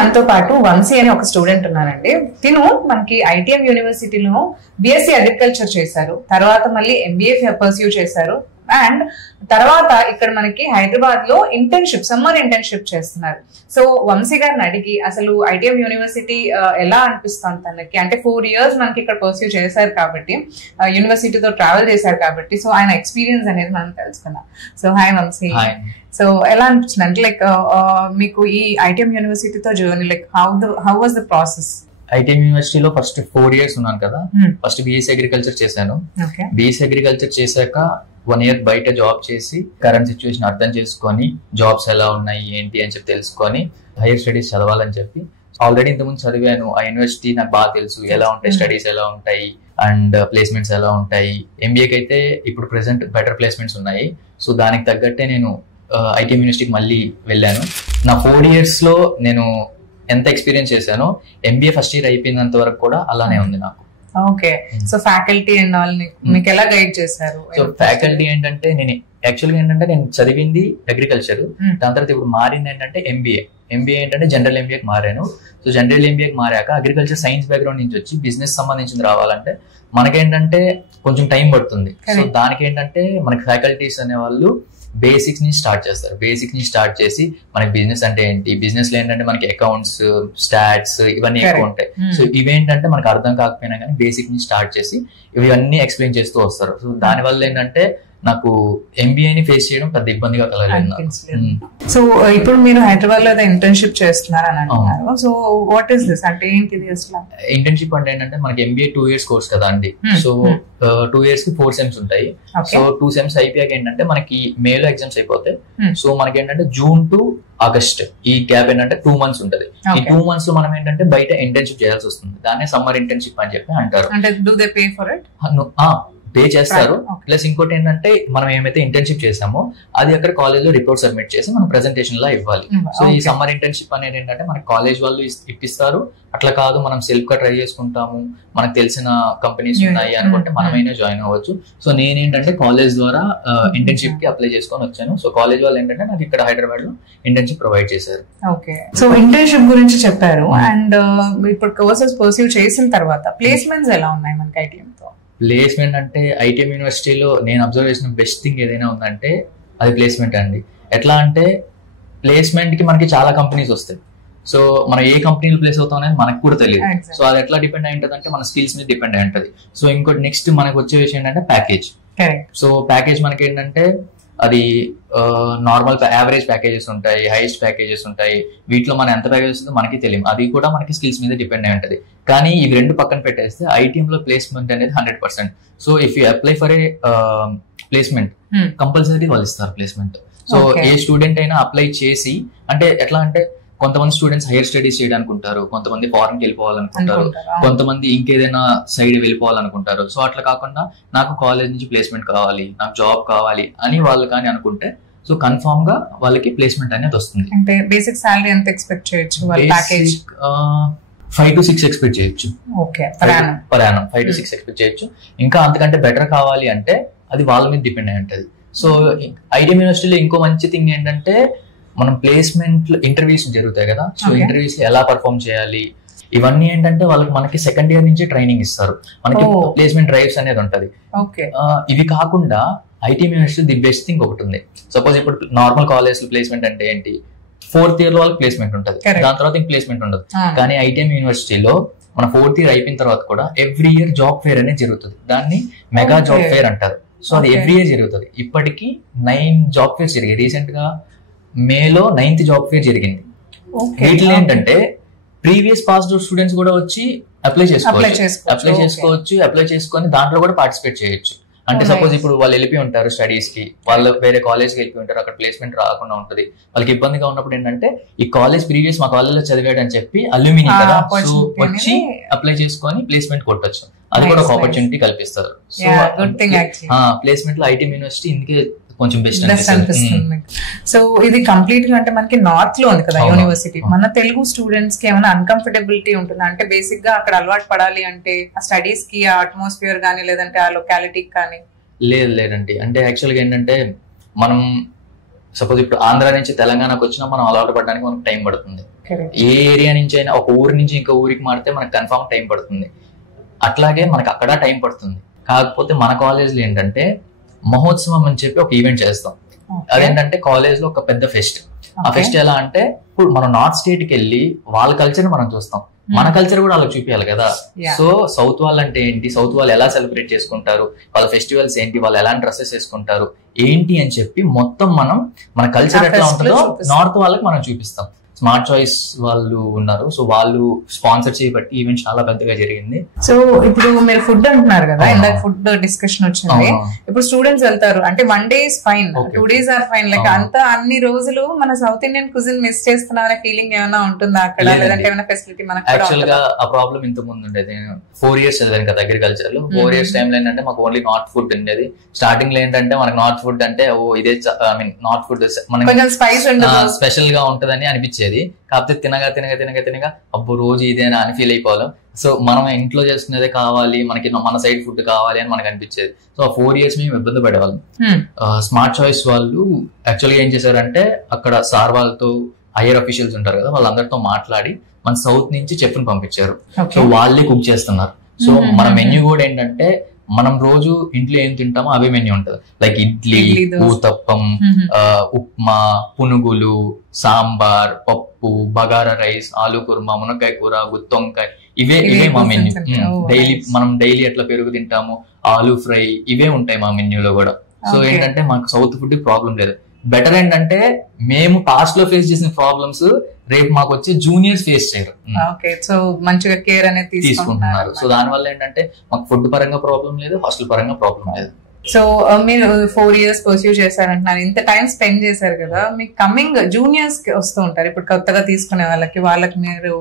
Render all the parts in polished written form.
మనతో పాటు వంశీ అని ఒక స్టూడెంట్ ఉన్నారండి. తిను మనకి ఐటీఎం యూనివర్సిటీలో బిఎస్సీ అగ్రికల్చర్ చేశారు, తర్వాత మళ్ళీ ఎంబీఏ పర్స్యూ చేశారు, అండ్ తర్వాత ఇక్కడ మనకి హైదరాబాద్ లో సమ్మర్ ఇంటర్న్షిప్ చేస్తున్నారు. సో వంశీ గారిని అడిగి అసలు ఐటీఎం యూనివర్సిటీ ఎలా అనిపిస్తుంది తనకి, అంటే 4 years మనకి ఇక్కడ పర్స్యూ చేశారు కాబట్టి, యూనివర్సిటీతో ట్రావెల్ చేశారు కాబట్టి, సో ఆయన ఎక్స్పీరియన్స్ అనేది మనం తెలుసుకుందాం. So hi Vamsi. సో ఎలా అనిపించింది అంటే లైక్ మీకు ఈ ఐటీఎం యూనివర్సిటీతో journey, like how was the process? ITM యూనివర్సిటీలో ఫస్ట్ 4 years ఉన్నాను కదా. ఫస్ట్ బీఎస్సీ అగ్రికల్చర్ చేశాను. బీఎస్సీ అగ్రికల్చర్ చేశాక 1 year బయట జాబ్ చేసి కరెంట్ సిచ్యువేషన్ అర్థం చేసుకొని జాబ్స్ ఎలా ఉన్నాయి ఏంటి అని చెప్పి తెలుసుకొని హైయర్ స్టడీస్ చదవాలని చెప్పి ఆల్రెడీ ఇంతకుముందు చదివాను. ఆ యూనివర్సిటీ నాకు బాగా తెలుసు, ఎలా ఉంటాయి స్టడీస్, ఎలా ఉంటాయి అండ్ ప్లేస్మెంట్స్ ఎలా ఉంటాయి. ఎంబీఏకి అయితే ఇప్పుడు ప్రెసెంట్ బెటర్ ప్లేస్మెంట్స్ ఉన్నాయి. సో దానికి తగ్గట్టే నేను ఐటీఎం యూనివర్సిటీకి మళ్ళీ వెళ్ళాను. నా 4 years లో నేను ఎంత ఎక్స్పీరియన్స్ చేశానో ఎంబీఏ ఫస్ట్ ఇయర్ అయిపోయినంత వరకు కూడా అలానే ఉంది నాకు. Okay. So faculty and all మీకు ఎలా గైడ్ చేశారు? సో ఫ్యాకల్టీ ఏంటంటే నేను చదివింది అగ్రికల్చర్, దాని తర్వాత ఇప్పుడు మారింది ఏంటంటే ఎంబీఏ ఏంటంటే జనరల్ ఎంబీఏకి మారాను. సో జనరల్ ఎంబీఏకి మారాక అగ్రికల్చర్ సైన్స్ బ్యాక్గ్రౌండ్ నుంచి వచ్చి బిజినెస్ సంబంధించింది రావాలంటే మనకేంటంటే కొంచెం టైం పడుతుంది. సో దానికి ఏంటంటే మనకి ఫ్యాకల్టీస్ అనే వాళ్ళు బేసిక్స్ ని స్టార్ట్ చేస్తారు. బేసిక్స్ ని స్టార్ట్ చేసి మనకి బిజినెస్ అంటే ఏంటి, బిజినెస్ లో ఏంటంటే మనకి అకౌంట్స్, స్టాట్స్ ఇవన్నీ ఎక్కువ ఉంటాయి. సో ఇవేంటంటే మనకు అర్థం కాకపోయినా కానీ బేసిక్ ని స్టార్ట్ చేసి ఇవన్నీ ఎక్స్ప్లెయిన్ చేస్తూ వస్తారు. సో దాని వల్ల ఏంటంటే నాకు ఎంబీఏని ఫేస్ చేయడం పెద్ద ఇబ్బందిగా కలగలేదు. సో ఇప్పుడు మీరు హైదరాబాద్ లో ఇంటర్న్షిప్ చేస్తున్నారు అని అంటున్నారు. సో వాట్ ఈస్ దిస్, అంటే ఏంటిది అసలు? ఇంటర్న్షిప్ అంటే ఏంటంటే మనకి ఎంబీఏ 2 years కోర్స్ కదా అండి. సో 2 years కి 4 sems ఉంటాయి. సో 2 sems అయిపోయాక ఏంటంటే మనకి మేలో ఎగ్జామ్స్ అయిపోతాయి. సో మనకి ఏంటంటే June to August ఈ గ్యాప్ ఏంటంటే 2 months ఉంటది. ఈ 2 months లో మనం ఏంటంటే బయట ఇంటర్న్షిప్ చేయాల్సి వస్తుంది. దాన్నే సమ్మర్ ఇంటర్న్షిప్ అని చెప్పి అంటారు. అంటే do they pay for it? Pay చేస్తారు. ప్లస్ ఇంకోటి ఏంటంటే మనం ఏమైతే ఇంటర్న్షిప్ చేసామో అది అక్కడ కాలేజ్ లో రిపోర్ట్ సబ్మిట్ చేసి మనం ప్రెజెంటేషన్ లా ఇవ్వాలి. సో ఈ సమ్మర్ ఇంటర్న్షిప్ అనేది ఏంటంటే మనకి కాలేజ్ వాళ్ళు ఇప్పిస్తారు. అట్లా కాదు, మనం సెల్ఫ్ గా ట్రై చేసుకుంటాము, మనకు తెలిసిన కంపెనీస్ ఉన్నాయి అనుకుంటే మనమైనా జాయిన్ అవ్వచ్చు. సో నేనేంటంటే కాలేజ్ ద్వారా ఇంటర్న్షిప్ కి అప్లై చేసుకొని వచ్చాను. సో కాలేజ్ వాళ్ళు ఏంటంటే నాకు ఇక్కడ హైదరాబాద్ లో ఇంటర్న్షిప్ ప్రొవైడ్ చేశారు. ఓకే. సో ఇంటర్న్షిప్ గురించి చెప్పారు. అండ్ ఇప్పుడు కోర్సెస్ పర్స్యూ చేసిన తర్వాత ప్లేస్మెంట్స్ ఎలా ఉన్నాయి మనకి ఐటీఎం తో? ప్లేస్మెంట్ అంటే ఐటీఎం యూనివర్సిటీలో నేను అబ్జర్వ్ చేసిన బెస్ట్ థింగ్ ఏదైనా ఉందంటే అది ప్లేస్మెంట్ అండి. ఎట్లా అంటే ప్లేస్మెంట్ కి మనకి చాలా కంపెనీస్ వస్తాయి. సో మనం ఏ కంపెనీలో ప్లేస్ అవుతాం అనేది మనకు కూడా తెలియదు. సో అది ఎట్లా డిపెండ్ అయి ఉంటుంది అంటే మన స్కిల్స్ మీద డిపెండ్ అయి ఉంటుంది. సో ఇంకోటి నెక్స్ట్ మనకు వచ్చే విషయం ఏంటంటే ప్యాకేజ్. సో ప్యాకేజ్ మనకి ఏంటంటే అది నార్మల్ యావరేజ్ ప్యాకేజెస్ ఉంటాయి, హైయెస్ట్ ప్యాకేజెస్ ఉంటాయి. వీటిలో మనం ఎంత ప్యాకేజ్ వస్తుందో మనకి తెలియదు. అది కూడా మనకి స్కిల్స్ మీద డిపెండ్ అయి ఉంటుంది. కానీ ఇవి రెండు పక్కన పెట్టేస్తే ఐటీఎం లో ప్లేస్మెంట్ అనేది 100%. So if you apply for a placement compulsory వాళ్ళు ఇస్తారు ప్లేస్మెంట్. సో ఏ స్టూడెంట్ అయినా అప్లై చేసి, అంటే ఎట్లా అంటే కొంతమంది స్టూడెంట్స్ హైయర్ స్టడీస్ చేయడానుకుంటారు, కొంతమంది ఫారెన్ కి వెళ్ళిపోవాలనుకుంటారు, కొంతమంది ఇంకేదైనా సైడ్ వెళ్ళిపోవాలనుకుంటారు. సో అట్లా కాకుండా నాకు కాలేజ్ నుంచి ప్లేస్మెంట్ కావాలి, నాకు జాబ్ కావాలి అని వాళ్ళు కానీ అనుకుంటే సో కన్ఫర్మ్ గా వాళ్ళకి ప్లేస్మెంట్ అనేది వస్తుంది. అంటే బేసిక్ సాలరీ ఎంత ఎక్స్పెక్ట్ చేయొచ్చు? 5 to 6 ఎక్స్పెక్ట్ చేయొచ్చు. Okay, per annum 5 to 6 expect చేయొచ్చు. ఇంకా అంతకంటే బెటర్ కావాలి అంటే అది వాళ్ళ మీద డిపెండ్ అయి ఉంటుంది. సో ఐటీఎం యూనివర్సిటీలో ఇంకో మంచి థింగ్ ఏంటంటే మనం ప్లేస్మెంట్ ఇంటర్వ్యూస్ జరుగుతాయి కదా. సో ఇంటర్వ్యూస్ లో ఎలా పర్ఫార్మ్ చేయాలి ఇవన్నీ ఏంటంటే వాళ్ళకి మనకి సెకండ్ ఇయర్ నుంచి ట్రైనింగ్ ఇస్తారు. మనకి ప్లేస్మెంట్ డ్రైవ్స్ అనేది ఉంటది. ఇవి కాకుండా ITM university the best thing ఒకటి ఉంది. సపోజ్ ఇప్పుడు నార్మల్ కాలేజ్ లో ప్లేస్మెంట్ అంటే ఏంటి, 4th year లో వాళ్ళకి ప్లేస్మెంట్ ఉంటుంది, దాని తర్వాత ఇంక ప్లేస్మెంట్ ఉండదు. కానీ ఐటీఎం యూనివర్సిటీలో మన 4th year అయిపోయిన తర్వాత కూడా ఎవ్రీ ఇయర్ జాబ్ ఫేర్ అనేది జరుగుతుంది. దాన్ని మెగా జాబ్ ఫేర్ అంటారు. సో అది ఎవ్రీ ఇయర్ జరుగుతుంది. ఇప్పటికి 9 జాబ్ ఫేర్స్ జరిగాయి. రీసెంట్ గా మేలో 9th జాబ్ ఫేర్ జరిగింది. వీటిలో ఏంటంటే ప్రీవియస్ పాస్డ్ స్టూడెంట్స్ కూడా వచ్చి అప్లై చేసుకొని దాంట్లో కూడా పార్టిసిపేట్ చేయొచ్చు. అంటే సపోజ్ ఇప్పుడు వాళ్ళు వెళ్ళిపోయి ఉంటారు స్టడీస్ కి, వాళ్ళు వేరే కాలేజ్ కి వెళ్ళిపోయి ఉంటారు, అక్కడ ప్లేస్మెంట్ రాకుండా ఉంటుంది, వాళ్ళకి ఇబ్బందిగా ఉన్నప్పుడు ఏంటంటే ఈ కాలేజ్ ప్రీవియస్ మా కాలేజ్ లో చదివాడు అని చెప్పి అల్యూమిని కదా, సో వచ్చి అప్లై చేసుకొని ప్లేస్మెంట్ కొట్టచ్చు. అది కూడా ఒక ఆపర్చునిటీ కల్పిస్తారు. ప్లేస్మెంట్ లో ఐటీఎం యూనివర్సిటీ ఇందుకే కొంచెం బెస్ట్ అనిపిస్తుంది. సో ఇది కంప్లీట్ గా అంటే మనకి నార్త్ లో ఉంది కదా యూనివర్సిటీ. మన తెలుగు స్టూడెంట్స్ కి ఏమైనా అన్కంఫర్టబిలిటీ ఉంటుందా? అంటే బేసిక్ గా అక్కడ అలవాటు పడాలి అంటే ఆ స్టడీస్ కి, ఆ అట్మాస్ఫియర్ కానీ లేదంటే ఆ లొకాలిటీ కానీ? లేదండి. అంటే యాక్చువల్ గా ఏంటంటే మనం సపోజ్ ఇప్పుడు ఆంధ్ర నుంచి తెలంగాణకు వచ్చినా మనం అలవాటు పడడానికి మనకు టైం పడుతుంది. ఏ ఏరియా నుంచి అయినా ఒక ఊరి నుంచి ఇంకో ఊరికి మారితే మనకు కన్ఫర్మ్ టైం పడుతుంది. అట్లాగే మనకు అక్కడ టైం పడుతుంది. కాకపోతే మన కాలేజ్లో ఏంటంటే మహోత్సవం అని చెప్పి ఒక ఈవెంట్ చేస్తాం. అదేంటంటే కాలేజ్ లో ఒక పెద్ద ఫెస్ట్. ఆ ఫెస్ట్ ఎలా అంటే ఇప్పుడు మనం నార్త్ స్టేట్ కి వెళ్ళి వాళ్ళ కల్చర్ మనం చూస్తాం, మన కల్చర్ కూడా వాళ్ళకి చూపించాలి కదా. సో సౌత్ వాళ్ళు అంటే ఏంటి, సౌత్ వాళ్ళు ఎలా సెలబ్రేట్ చేసుకుంటారు, వాళ్ళ ఫెస్టివల్స్ ఏంటి, వాళ్ళు ఎలాంటి డ్రెస్సెస్ వేసుకుంటారు ఏంటి అని చెప్పి మొత్తం మనం మన కల్చర్ ఎట్లా ఉంటుందో నార్త్ వాళ్ళకి మనం చూపిస్తాం. స్మార్ట్ చాయిస్ వాళ్ళు ఉన్నారు, సో వాళ్ళు స్పాన్సర్ చేయబట్టి ఈవెంట్ చాలా పెద్దగా జరిగింది. సో ఇప్పుడు మీరు ఫుడ్ అంటున్నారు కదా, ఇందాక ఫుడ్ డిస్కషన్ వచ్చింది. ఇప్పుడు స్టూడెంట్స్ వెళ్తారు అంటే 1 day is fine, 2 days are fine, like అంతా అన్ని రోజులు మన సౌత్ ఇండియన్ కుజిన్ మిస్ చేస్తున్నా అనే ఫీలింగ్ ఏమైనా ఉంటుందా అక్కడ, లేదంటే ఏమైనా ఫెసిలిటీ మనకు? యాక్చువల్ గా ఆ ప్రాబ్లం ఇంత ముందు ఉండేది. నేను 4 years చదివాను కదా అగ్రికల్చర్ లో. 4 years టైంలో ఏంటంటే మాకు ఓన్లీ నార్త్ ఫుడ్ ఉండేది. స్టార్టింగ్ లో ఏంటంటే మనకు నార్త్ ఫుడ్ అంటే ఓ ఇదే, ఐ మీన్ నార్త్ ఫుడ్ మనకి స్పెషల్ గా ఉంటదని అనిపించేది. కాకపోతే తినగా తినగా తినగా తినగా అబ్బో రోజు ఇదేనా అని ఫీల్ అయిపోవాలి. సో మనం ఇంట్లో చేసుకునేదే కావాలి, మనకి మన సైడ్ ఫుడ్ కావాలి అని మనకు అనిపించేది. సో 4 years మేము ఇబ్బంది పడేవాళ్ళం. స్మార్ట్ చాయిస్ వాళ్ళు యాక్చువల్గా ఏం చేశారంటే అక్కడ సార్ వాళ్ళతో హైయర్ అఫీషియల్స్ ఉంటారు కదా, వాళ్ళందరితో మాట్లాడి మన సౌత్ నుంచి చెఫ్ని పంపించారు. సో వాళ్ళే కుక్ చేస్తున్నారు. సో మన మెన్యూ కూడా ఏంటంటే మనం రోజు ఇంట్లో ఏం తింటామో అవే మెన్యూ ఉంటది. లైక్ ఇడ్లీ, ఊతప్పం, ఉప్మా, పునుగులు, సాంబార్, పప్పు, బగారా రైస్, ఆలు కుర్మా, మునక్కాయ కూర, గుత్తొంకాయ, ఇవే మా మెన్యూ. మనం డైలీ ఎట్లా పెరుగు తింటాము, ఆలు ఫ్రై, ఇవే ఉంటాయి మా మెన్యూలో కూడా. సో ఏంటంటే మాకు సౌత్ ఫుడ్ ప్రాబ్లం లేదు. బెటర్ ఏంటంటే మేము పాస్ట్ లో ఫేస్ చేసిన ప్రాబ్లమ్స్ రేపు మాకు వచ్చి జూనియర్స్ ఫేస్ చేయరు. సో మంచిగా కేర్ అనేది తీసుకుంటున్నారు. సో దాని వల్ల ఏంటంటే మాకు ఫుడ్ పరంగా ప్రాబ్లం లేదు, హాస్టల్ పరంగా ప్రాబ్లం లేదు. సో మీరు 4 years పర్స్యూ చేశారంటున్నారు, ఇంత టైం స్పెండ్ చేశారు కదా, మీకు కమింగ్ జూనియర్స్ వస్తూ ఉంటారు ఇప్పుడు కొత్తగా తీసుకునే వాళ్ళకి మీరు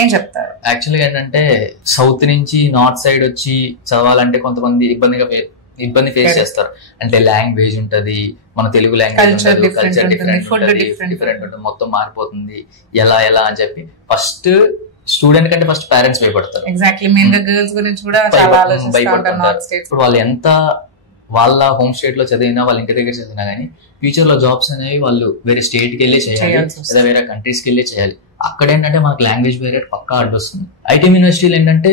ఏం చెప్తారు? యాక్చువల్గా ఏంటంటే సౌత్ నుంచి నార్త్ సైడ్ వచ్చి చదవాలంటే కొంతమంది ఇబ్బంది ఫేస్ చేస్తారు. అంటే లాంగ్వేజ్ ఉంటది, మన తెలుగు లాంగ్వేజ్ కల్చర్ డిఫరెంట్ ఉంటుంది, మొత్తం మారిపోతుంది, ఎలా అని చెప్పి ఫస్ట్ స్టూడెంట్ కంటే ఫస్ట్ పేరెంట్స్ భయపడతారు. ఎగ్జాక్ట్లీ, మెయిన్ గా గర్ల్స్ గురించి కూడా భయపడతారు. ఇప్పుడు వాళ్ళు ఎంత వాళ్ళ హోమ్ స్టేట్ లో చదివినా, వాళ్ళ ఇంటి దగ్గర చదివినా కానీ ఫ్యూచర్ లో జాబ్స్ అనేవి వాళ్ళు వేరే స్టేట్ కి వెళ్ళి చేయాలి, లేదా వేరే కంట్రీస్ కి వెళ్ళి చేయాలి. అక్కడ ఏంటంటే మనకు లాంగ్వేజ్ బ్యారియర్ పక్కా అడ్డొస్తుంది. ఐటీఎం యూనివర్సిటీలు ఏంటంటే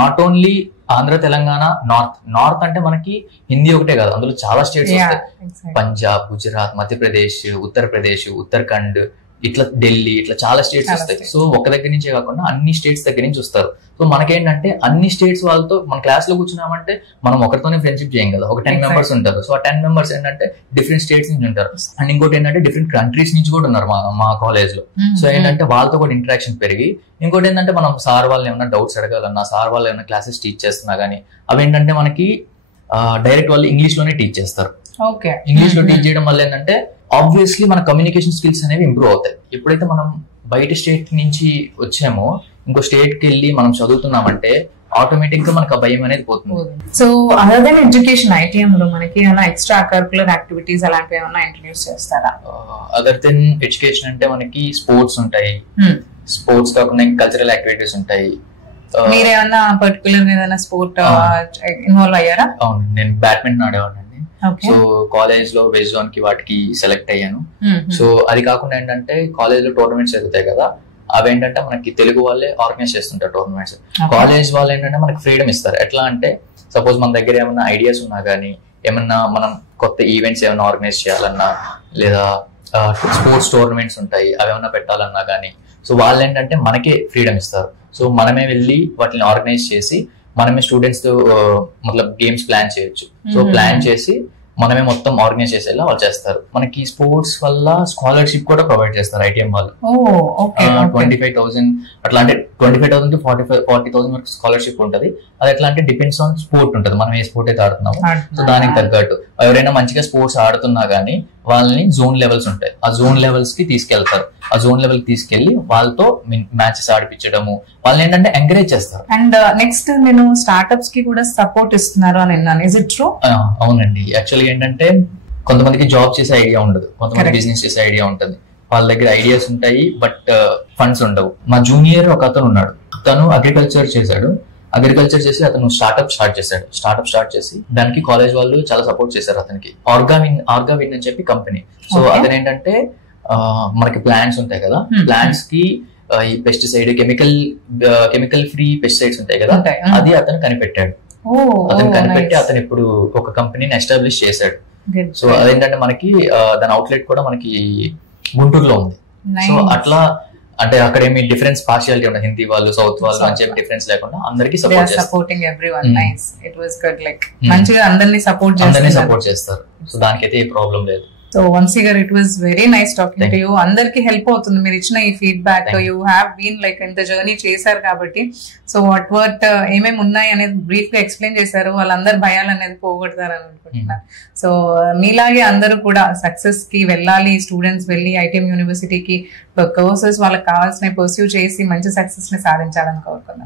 not only Andhra, Telangana, north అంటే మనకి హిందీ ఒకటే కాదు, అందులో చాలా స్టేట్స్ వస్తాయి. పంజాబ్, గుజరాత్, మధ్యప్రదేశ్, ఉత్తరప్రదేశ్, ఉత్తరాఖండ్, ఇట్లా ఢిల్లీ, ఇట్లా చాలా స్టేట్స్ వస్తాయి. సో ఒక దగ్గర నుంచే కాకుండా అన్ని స్టేట్స్ దగ్గర నుంచి వస్తారు. సో మనకేంటంటే అన్ని స్టేట్స్ వాళ్ళతో మన క్లాస్ లో కూర్చున్నామంటే మనం ఒకరితోనే ఫ్రెండ్షిప్ చేయం కదా, ఒక 10 members ఉంటారు. సో ఆ 10 members ఏంటంటే డిఫరెంట్ స్టేట్స్ నుంచి ఉంటారు. అండ్ ఇంకోటి ఏంటంటే డిఫరెంట్ కంట్రీస్ నుంచి కూడా ఉన్నారు మా కాలేజ్ లో. సో ఏంటంటే వాళ్ళతో కూడా ఇంటరాక్షన్ పెరిగి, ఇంకోటి ఏంటంటే మనం సార్ వాళ్ళని ఏమైనా డౌట్స్ అడగాలన్నా, సార్ వాళ్ళు ఏమైనా క్లాసెస్ టీచ్ చేస్తున్నా కానీ అవి ఏంటంటే మనకి డైరెక్ట్ వాళ్ళు ఇంగ్లీష్ లోనే టీచ్ చేస్తారు. ఇంగ్లీష్ లో టీచ్ చేయడం వల్ల ఏంటంటే ఆబ్వియస్లీ మన కమ్యూనికేషన్ స్కిల్స్ అనేవి ఇంప్రూవ్ అవుతాయి. ఎప్పుడైతే మనం బయట స్టేట్ నుంచి వచ్చామో ఇంకో స్టేట్ కి వెళ్ళి మనం చదువుతున్నామంటే ఆటోమేటిక్ గా మనకు భయం అనేది పోతుంది. So other then education, ITM లో మనకి ఏమైనా ఎక్స్ట్రా కరికులర్ యాక్టివిటీస్ అలాంటివి ఏమైనా ఇంట్రడ్యూస్ చేస్తారా? అదర్ దెన్ ఎడ్యుకేషన్ అంటే మనకి స్పోర్ట్స్ ఉంటాయి, స్పోర్ట్స్ కాకుండా కల్చరల్ యాక్టివిటీస్ ఉంటాయి. మీరేమన్నా పర్టికులర్ ఏదైనా స్పోర్ట్ ఇన్వాల్వ్ అయ్యారా? అవును, నేను బ్యాడ్మింటన్ ఆడేవాడిని. సో కాలేజ్ లో వెస్ట్ జోన్ కి వాటికి సెలెక్ట్ అయ్యాను. సో అది కాకుండా ఏంటంటే కాలేజ్ లో టోర్నమెంట్స్ జరుగుతాయి కదా, అవి ఏంటంటే మనకి తెలుగు వాళ్ళే ఆర్గనైజ్ చేస్తుంటారు టోర్నమెంట్స్. కాలేజ్ వాళ్ళు ఏంటంటే మనకి ఫ్రీడమ్ ఇస్తారు. ఎట్లా అంటే సపోజ్ మన దగ్గర ఏమైనా ఐడియాస్ ఉన్నా కానీ, ఏమన్నా మనం కొత్త ఈవెంట్స్ ఏమైనా ఆర్గనైజ్ చేయాలన్నా, లేదా స్పోర్ట్స్ టోర్నమెంట్స్ ఉంటాయి అవి ఏమైనా పెట్టాలన్నా కానీ, సో వాళ్ళు ఏంటంటే మనకే ఫ్రీడమ్ ఇస్తారు. సో మనమే వెళ్ళి వాటిని ఆర్గనైజ్ చేసి మనమే స్టూడెంట్స్ తో మతలబ్ గేమ్స్ ప్లాన్ చేయొచ్చు. సో ప్లాన్ చేసి మనమే మొత్తం ఆర్గనైజ్ చేసేలా వాళ్ళు చేస్తారు. మనకి స్పోర్ట్స్ వల్ల స్కాలర్షిప్ కూడా ప్రొవైడ్ చేస్తారు ఐటీఎం వాళ్ళు. 25,000 అట్లా, అంటే 25,000 to 40,000 వరకు స్కాలర్షిప్ ఉంటుంది. అది ఎట్లా అంటే డిపెండ్స్ ఆన్ స్పోర్ట్ ఉంటుంది, మనం ఏ స్పోర్ట్ అయితే ఆడుతున్నామో సో దానికి తగ్గట్టు. ఎవరైనా మంచిగా స్పోర్ట్స్ ఆడుతున్నా గానీ వాళ్ళని జోన్ లెవెల్స్ ఉంటాయి, ఆ జోన్ లెవెల్స్ కి తీసుకెళ్తారు. ఆ జోన్ లెవెల్ కి తీసుకెళ్లి వాళ్ళతో మ్యాచెస్ ఆడిపించడము, వాళ్ళని ఏంటంటే ఎంకరేజ్ చేస్తారు. అండ్ నెక్స్ట్ నేను స్టార్ట్అప్స్ కి కూడా సపోర్ట్ ఇస్తున్నారు అని విన్నాను, ఇస్ ఇట్ ట్రూ? అవునండి. యాక్చువల్గా ఏంటంటే కొంతమందికి జాబ్ చేసే ఐడియా ఉండదు, కొంతమంది బిజినెస్ చేసే ఐడియా ఉంటుంది. వాళ్ళ దగ్గర ఐడియాస్ ఉంటాయి బట్ ఫండ్స్ ఉండవు. మా జూనియర్ ఒక అతను ఉన్నాడు, తను అగ్రికల్చర్ చేశాడు. అగ్రికల్చర్ చేసి అతను స్టార్ట్అప్ స్టార్ట్ చేసి దానికి కాలేజ్ వాళ్ళు చాలా సపోర్ట్ చేశారు అతనికి. ఆర్గావిన్ అని చెప్పి కంపెనీ. సో అతను ఏంటంటే మనకి ప్లాంట్స్ ఉంటాయి కదా, ప్లాంట్స్ కి ఈ పెస్టిసైడ్ కెమికల్ ఫ్రీ పెస్టిసైడ్స్ ఉంటాయి కదా, అది అతను కనిపెట్టాడు. అతను ఇప్పుడు ఒక కంపెనీని ఎస్టాబ్లిష్ చేశాడు. సో అదేంటంటే మనకి దాని అవుట్లెట్ కూడా మనకి గుంటూరులో ఉంది. సో అట్లా అంటే అక్కడ ఏమి డిఫరెన్స్ పార్షియాలిటీ ఉండదు, హిందీ వాళ్ళు సౌత్ వాళ్ళు అని చెప్పి డిఫరెన్స్ లేకుండా అందరికి supporting everyone. Nice, it was good. Like మంచిగా అందరినీ సపోర్ట్ చేస్తారు. సో దానికైతే ఏ ప్రాబ్లం లేదు. So Vamshi garu, it was very nice talking to you. అందరికి హెల్ప్ అవుతుంది మీరు ఇచ్చిన ఈ feedback. You have been like ఇంత జర్నీ చేశారు కాబట్టి, సో వాట్ ఏమేమి ఉన్నాయి అనేది బ్రీఫ్ గా ఎక్స్ప్లెయిన్ చేశారు. వాళ్ళందరు భయాలు అనేది పోగొడతారని అనుకుంటున్నారు. సో మీలాగే అందరూ కూడా సక్సెస్ కి వెళ్ళాలి, స్టూడెంట్స్ వెళ్ళి ఐటీఎం యూనివర్సిటీకి కోర్సెస్ వాళ్ళకి కావాల్సిన పర్స్యూ చేసి మంచి సక్సెస్ ని సాధించాలని కోరుకున్నాను.